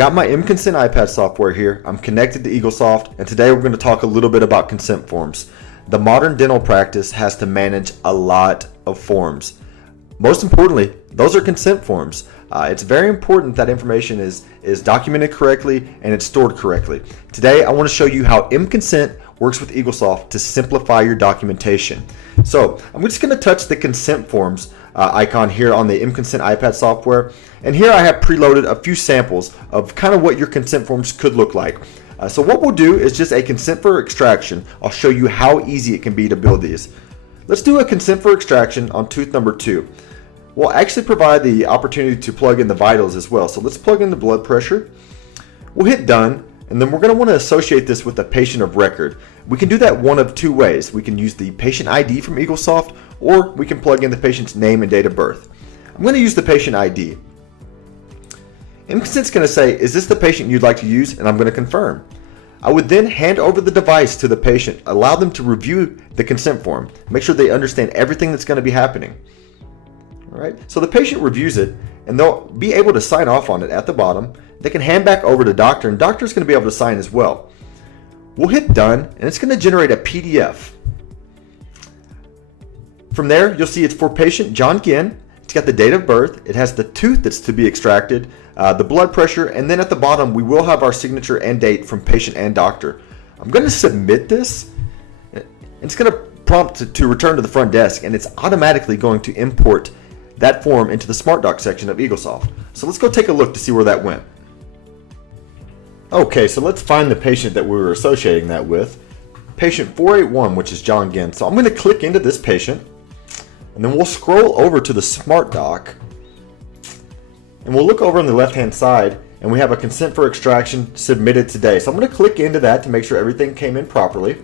got my mConsent iPad software here. I'm connected to Eaglesoft, and today we're going to talk a little bit about consent forms. The modern dental practice has to manage a lot of forms. Most importantly, those are consent forms. It's very important that information is documented correctly and it's stored correctly. Today, I want to show you how mConsent works with Eaglesoft to simplify your documentation. So I'm just going to touch the consent forms icon here on the mConsent iPad software. And here I have preloaded a few samples of kind of what your consent forms could look like. So what we'll do is just a consent for extraction. I'll show you how easy it can be to build these. Let's do a consent for extraction on tooth number 2. We'll actually provide the opportunity to plug in the vitals as well. So let's plug in the blood pressure. We'll hit done, and then we're going to want to associate this with a patient of record. We can do that one of two ways. We can use the patient ID from Eaglesoft, or we can plug in the patient's name and date of birth. I'm going to use the patient ID. mConsent's going to say, is this the patient you'd like to use? And I'm going to confirm. I would then hand over the device to the patient, allow them to review the consent form, make sure they understand everything that's going to be happening. All right, so the patient reviews it, and they'll be able to sign off on it at the bottom. They can hand back over to doctor, and doctor's going to be able to sign as well. We'll hit done, and it's going to generate a PDF. From there, you'll see it's for patient John Ginn. It's got the date of birth. It has the tooth that's to be extracted, the blood pressure, and then at the bottom, we will have our signature and date from patient and doctor. I'm going to submit this. It's going to prompt to return to the front desk, and it's automatically going to import that form into the SmartDoc section of Eaglesoft. So let's go take a look to see where that went. Okay, so let's find the patient that we were associating that with. Patient 481, which is John Ginn. So I'm going to click into this patient, and then we'll scroll over to the SmartDoc, and we'll look over on the left-hand side, and we have a consent for extraction submitted today. So I'm going to click into that to make sure everything came in properly.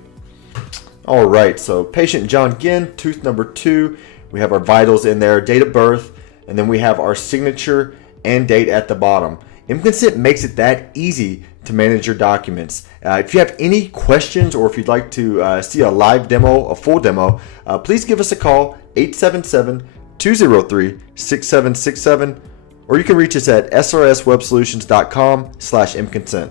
All right, so patient John Ginn, tooth number 2. We have our vitals in there, date of birth, and then we have our signature and date at the bottom. mConsent makes it that easy to manage your documents. If you have any questions or if you'd like to see a live demo, a full demo, please give us a call, 877-203-6767, or you can reach us at srswebsolutions.com/mConsent.